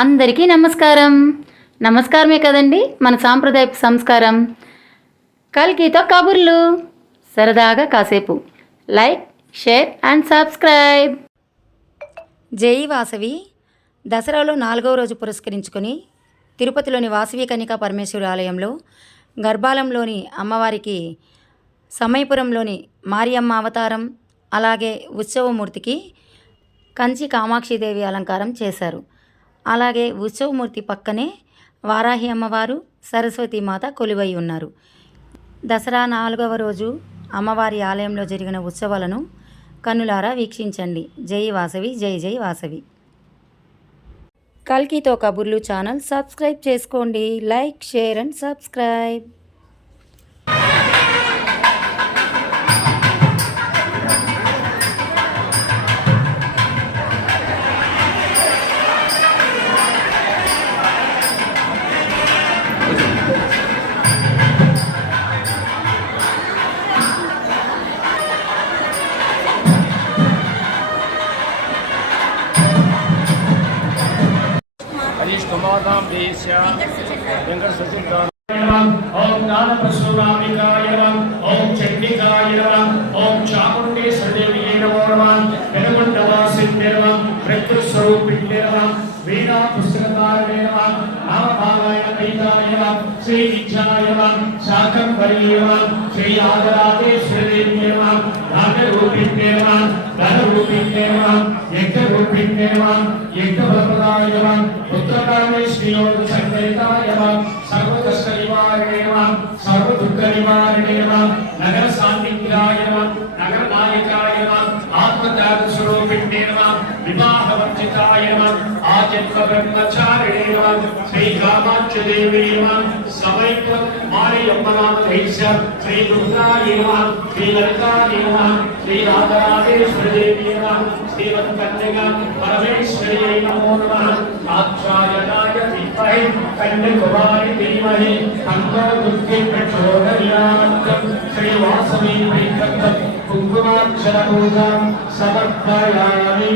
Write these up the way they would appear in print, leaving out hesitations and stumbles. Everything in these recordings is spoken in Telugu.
అందరికీ నమస్కారమే కదండి మన సాంప్రదాయపు సంస్కారం. కల్కితో కబుర్లు, సరదాగా కాసేపు. Like, share and subscribe. జై వాసవి. దసరాలో 4వ రోజు పురస్కరించుకొని తిరుపతిలోని వాసవి కన్యకా పరమేశ్వరి ఆలయంలో గర్భాలయంలోని అమ్మవారికి సమయపురంలోని మారియమ్మ అవతారం, అలాగే ఉత్సవమూర్తికి కంచి కామాక్షిదేవి అలంకారం చేశారు. అలాగే ఉత్సవమూర్తి పక్కనే వారాహి అమ్మవారు, సరస్వతి మాత కొలువై ఉన్నారు. దసరా 4వ రోజు అమ్మవారి ఆలయంలో జరిగిన ఉత్సవాలను కన్నులారా వీక్షించండి. జై వాసవి, జై జై వాసవి. కల్కితో కబుర్లు ఛానల్ సబ్స్క్రైబ్ చేసుకోండి. Like, share and subscribe. ओम ज्ञानप्रसूनामिकाय नमः। ओम चंडिकाय नमः। ओम चामुंडेश्वरीदेव्यै नमो नमः। यदुगुण्डवासिन्यै नमः। मृत्युस्वरूपिण्यै नमः। वीणा पुस्तकधारिणे नमः। नामभागाय नमः। श्री विद्याय नमः। शाकम्भर्यै नमः। श्री आदराजेश्वरीदेव्यै नमः। नागरूपिण्यै नमः। धनरूपिण्यै नमः। यज्ञरूपिण्यै नमः। यज्ञफलप्रदाय नमः। पुत्रकामेष्टियोग संवेदाय नमः। सर्वकष्ट निवारणे नमः। सर्वदुःख निवारणे नमः। नगर सान्निध्याय नमः। नगर नायकाय नमः। आत्मत्याग स्वरूपिणे नमः। विवाह वर्जिताय नमः। आजन्म ब्रह्मचारिणे नमः। श्री कामाक्षी देवी नमः। समयप मारियम्म नामधेश श्री दुर्गाय नमः। श्री ललिताय नमः। श्री राधाराजेश्वरी देवी नमः। श्रीमत्कन्यका परमेश्वरी नमो नमः। आचार्याय विद्महे कन्याकुमारी धीमहि तन्नो दुर्गे प्रचोदयात्। श्री वासवी प्रीतम कुंकुमाक्षर पूजां समर्पयामि।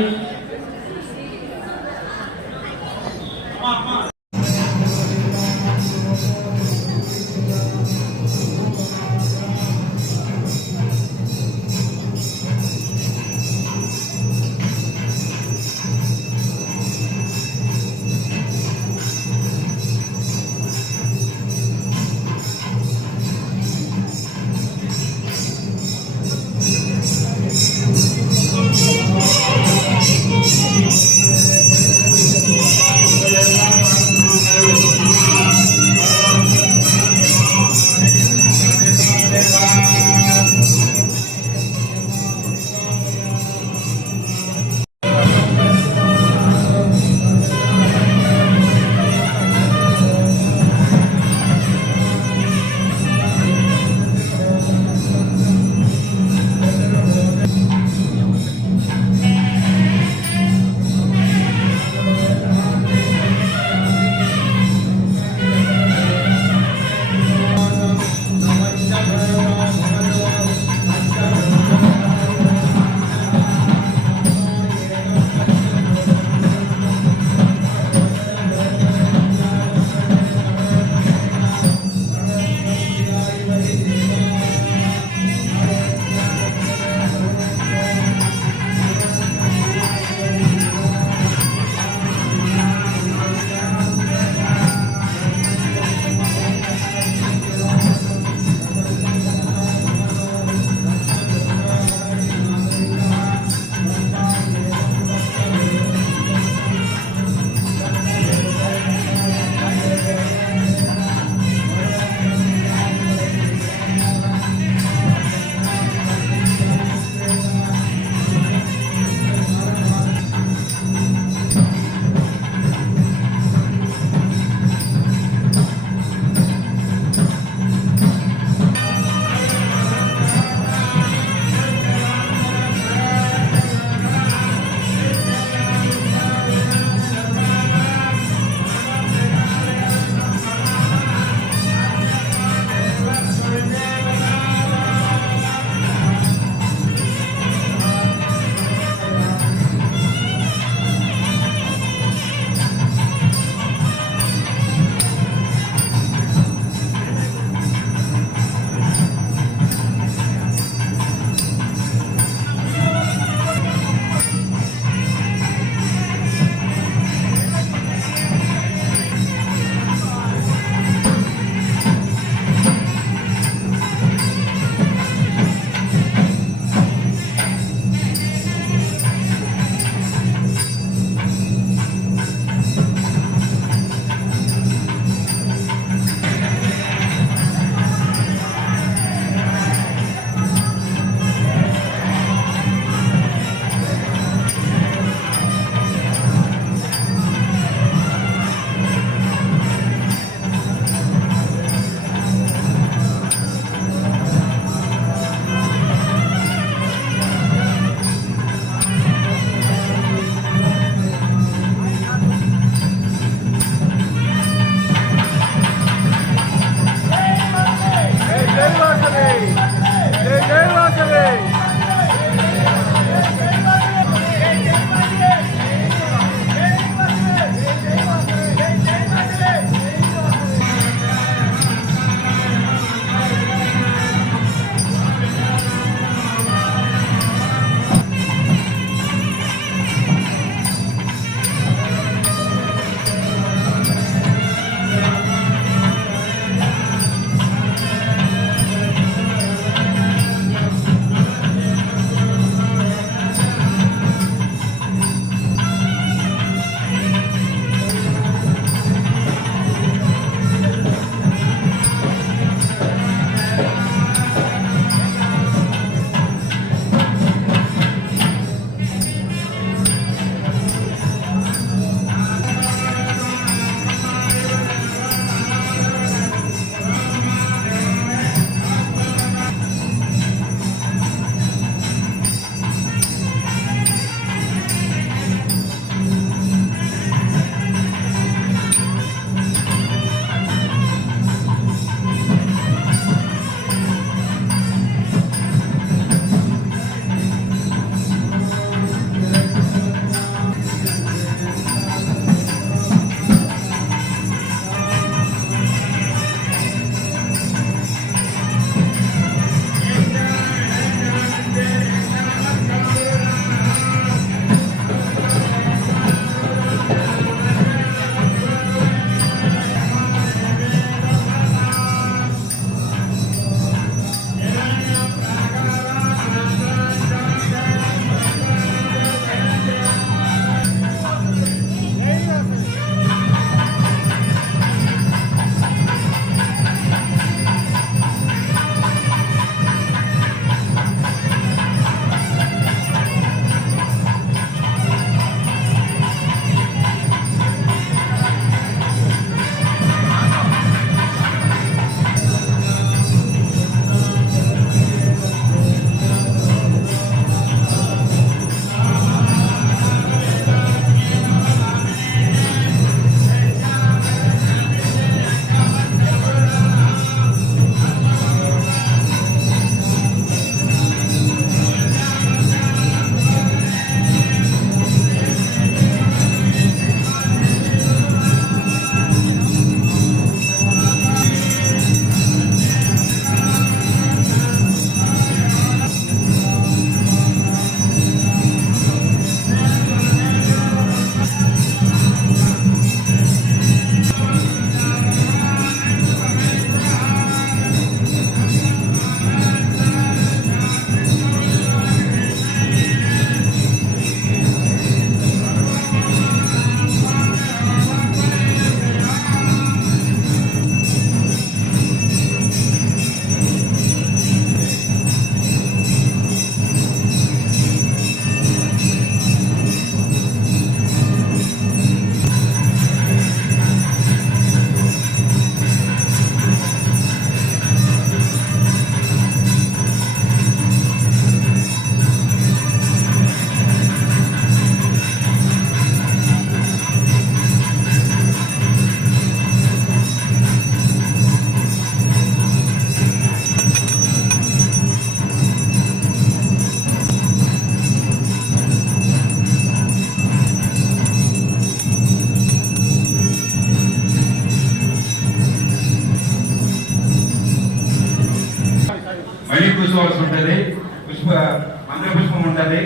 ఉన్నది.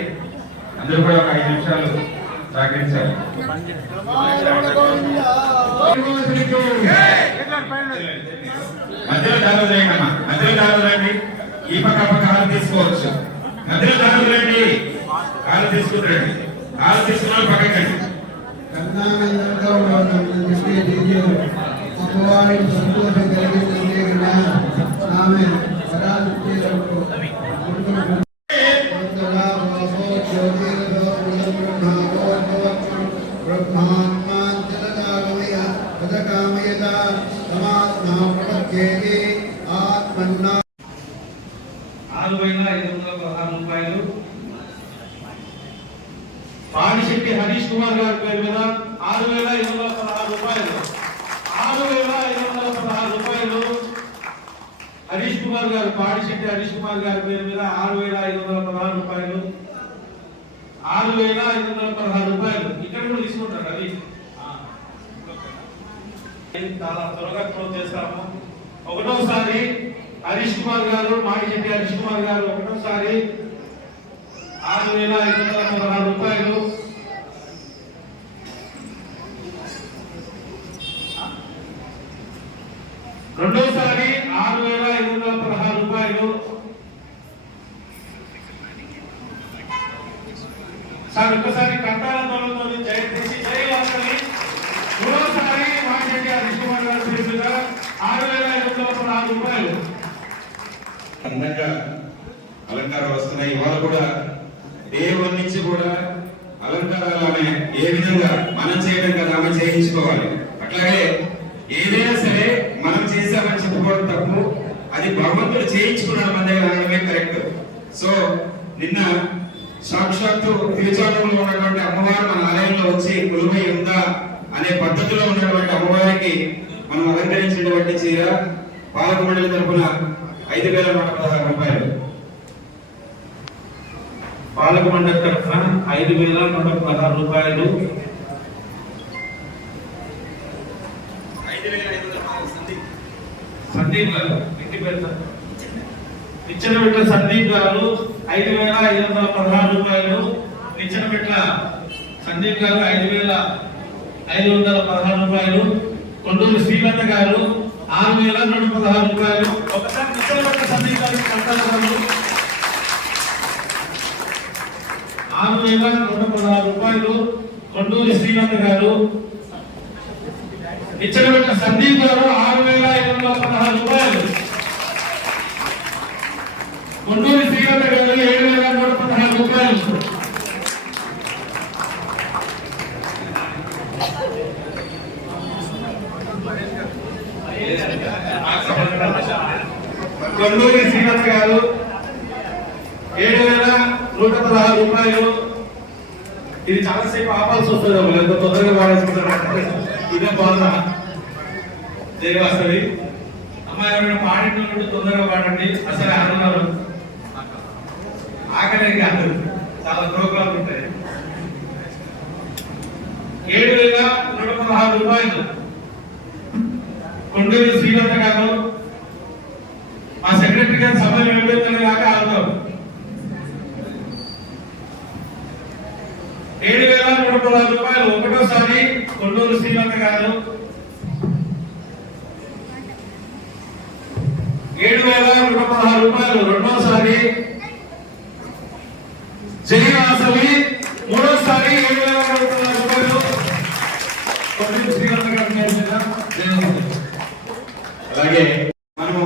అందరూ కూడా ఒక 5 నిమిషాలు సహకరించాలి. మధ్యలో దారులు రండి అమ్మా, మధ్యలో దారులు రండి. ఈ పక్క కాలు తీసుకోవచ్చు. మధ్యలో దారులు రండి, కాలు తీసుకుంటారండి. కాలు తీసుకున్న వాళ్ళు పక్కకండి. అపవారికి సంతోషం కలిగించే ఆమె ఆత్మన్నా 6,516 రూపాయలు. పాడిశెట్టి హరీష్ కుమార్ గారి పేరు మీద 6,516 రూపాయలు. 6,516 రూపాయలు హరీష్ కుమార్ గారు, పాడిశెట్టి హరీష్ కుమార్ గారి పేరు మీద 6,516 రూపాయలు. 6,516 రూపాయలు ఇక్కడ కూడా తీసుకుంటారు. అది చాలా త్వరగా క్లోజ్ చేస్తాము. ఒకటోసారి హరీష్ కుమార్ గారు, మాడిశెట్టి హరీష్ కుమార్ గారు ఒకటోసారి 6,516 రూపాయలు. రెండోసారి 6,516 రూపాయలు. సార్ ఒక్కసారి కంటాల తోలతో జయచేసి జయవాసని. మూడోసారి మాడిశెట్టి హరీష్ కుమార్ గారి పేరు మీద 6,516 రూపాయలు. అందంగా అలంకారం వస్తున్నాయి. ఇవాళ కూడా దేవుడి నుంచి కూడా అలంకారాలు ఆమె ఏ విధంగా మనం చేయడం కదా ఆమె చేయించుకోవాలి. అట్లాగే ఏదైనా సరే మనం చేసామని చెప్పుకోవడం తప్పు. అది భగవంతుడు చేయించుకున్నాడు మన దగ్గర అనడమే కరెక్ట్. సో నిన్న సాక్షాత్తు తిరుచానూరులో ఉన్నటువంటి అమ్మవారు మన ఆలయంలో వచ్చి కొలువై ఉందా అనే పద్ధతిలో ఉన్నటువంటి అమ్మవారికి మనం అలంకరించినటువంటి చీర పాలక మండలి తరఫున 5,116 రూపాయలు. పాలక మండలి తరఫున 5,116 రూపాయలు. సందీప్ గారు ఇంటి పేరు నిచ్చెనమెట్ల సందీప్ గారు 5,516 రూపాయలు. నిచ్చెనమెట్ల సందీప్ గారు 5,516 రూపాయలు. కొండూరు శ్రీలత గారు 6,216 రూపాయలు. ఒకసారి నిచ్చెనమెట్ల సందీప్ గారికి కంటాలు 6,216 రూపాయలు. కొండూరు శ్రీలత గారు. నిచ్చెనమెట్ల సందీప్ గారు 6,516 రూపాయలు. కొండూరు శ్రీలత గారు 7,116 రూపాయలు. కొండూరి శ్రీలత గారు 7,116 రూపాయలు. ఇది చాలాసేపు ఆపాల్సి వస్తుంది. ఎంత తొందరగా వాడేసుకుంటారు. ఇదే బాధ దేవాసరి అమ్మాయి ఎవరైనా పాడినప్పుడు తొందరగా పాడండి. అసలు అన్నారు ఆకలే కాదు, చాలా ప్రోగ్రాలు ఉంటాయి. 7,116 రూపాయలు. కొండూరు శ్రీలత గారు మా సెక్రటరీ గారి సభలు వెళ్ళిపోతుంది కాక ఆగుతాం. 7,116 రూపాయలు ఒకటోసారి కొండూరు శ్రీలత గారు. 7,116 రూపాయలు రెండోసారి జయవాసవి. మూడోసారి 7,116 రూపాయలు కొండూరు శ్రీలత గారు. అలాగే మనము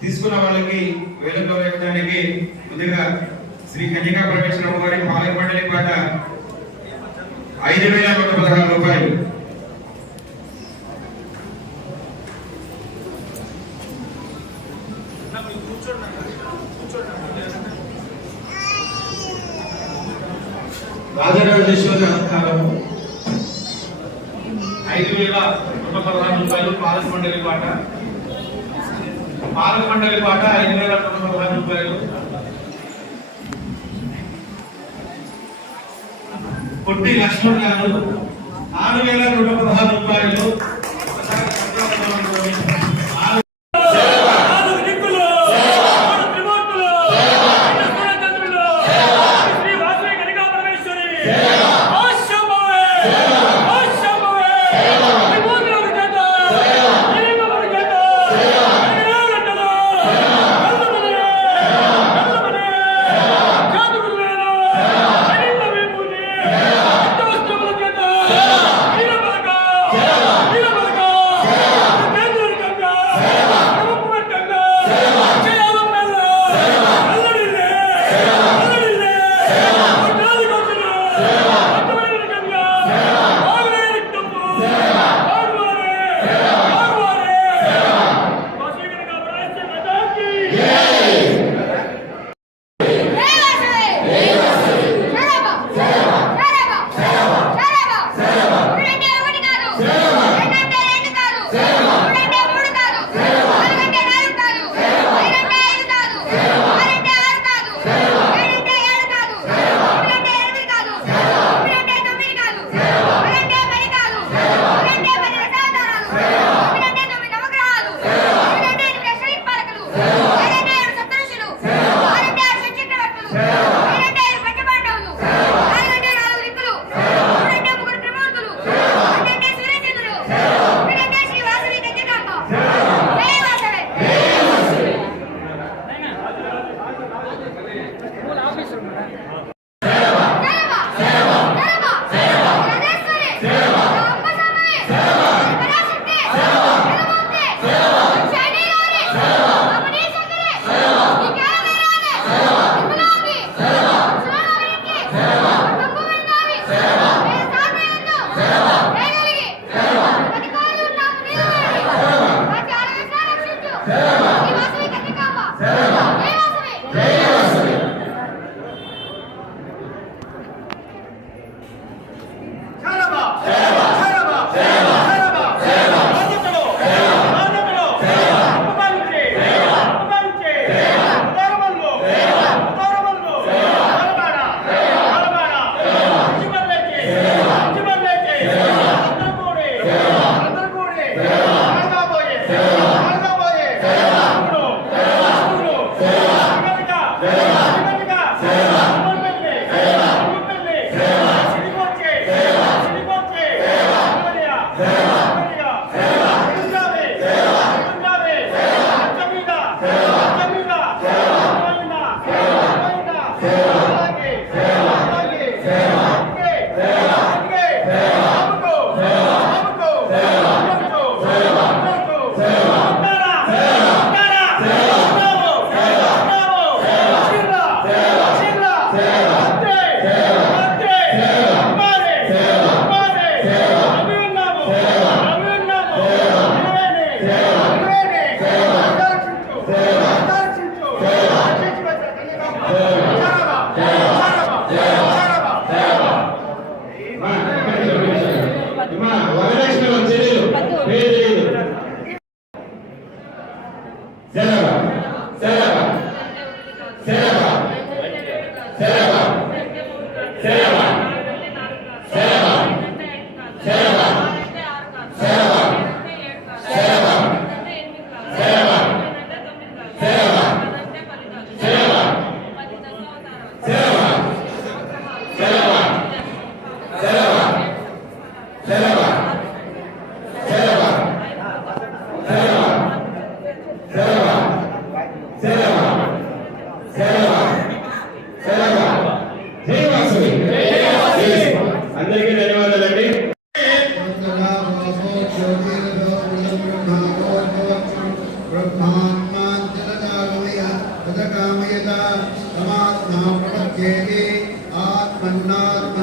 తీసుకున్న వాళ్ళకి వేలంలో వేయడానికి ముందుగా శ్రీ కన్యకా పరమేశ్వరమ్మ గారి పాలక మండలి పాట 5,116 రూపాయలు. రాజరాజేశ్వరి అలంకారము 5,116 రూపాయలు. పాలక మండలి పాట 5,116 రూపాయలు. పొట్టి లక్ష్మణ్ గారు 6,116 రూపాయలు. రెండంటే రెండు కాదు, మూడంటే మూడు కాదు, నాలుగంటే నాలుగు కాదు, ఐదంటే ఐదు కాదు, ఆరంటే ఆరు కాదు, ఏడంటే ఏడు కాదు, ఎనిమిదంటే ఎనిమిది కాదు, తొమ్మిదంటే తొమ్మిది కాదు, పదంటే పది కాదు, పదంటే 10 దశావతారాలు, తొమ్మిదంటే 9 నవగ్రహాలు, ఎనిమిదంటే 8 అష్టదిక్పాలకులు, ఏడంటే 7 సప్తఋషులు, ఆరంటే 6 షట్చక్రవర్తులు, ఏడంటే 5 పంచపాండవులు, నాలుగంటే 4 దిక్కులు, మూడంటే 3 త్రిమూర్తులు, రెండంటే సూర్యచంద్రులు, ఒకటంటే శ్రీ వాసవి కన్యకాంబ. జై వాసవి. వరలక్ష్మి చెల్లెలు పేరు తెలియదు. సెలవ సెలవ సెలవ సెలవ సెలవ సెలవ సెలవ సెలవ సెలవ సెలవ అందరికీ ధన్యవాదాలండి. బ్రహ్మాత్మాంతకామయత సమాత్మా ప్రపద్యేతి ఆత్మన్నాత్మ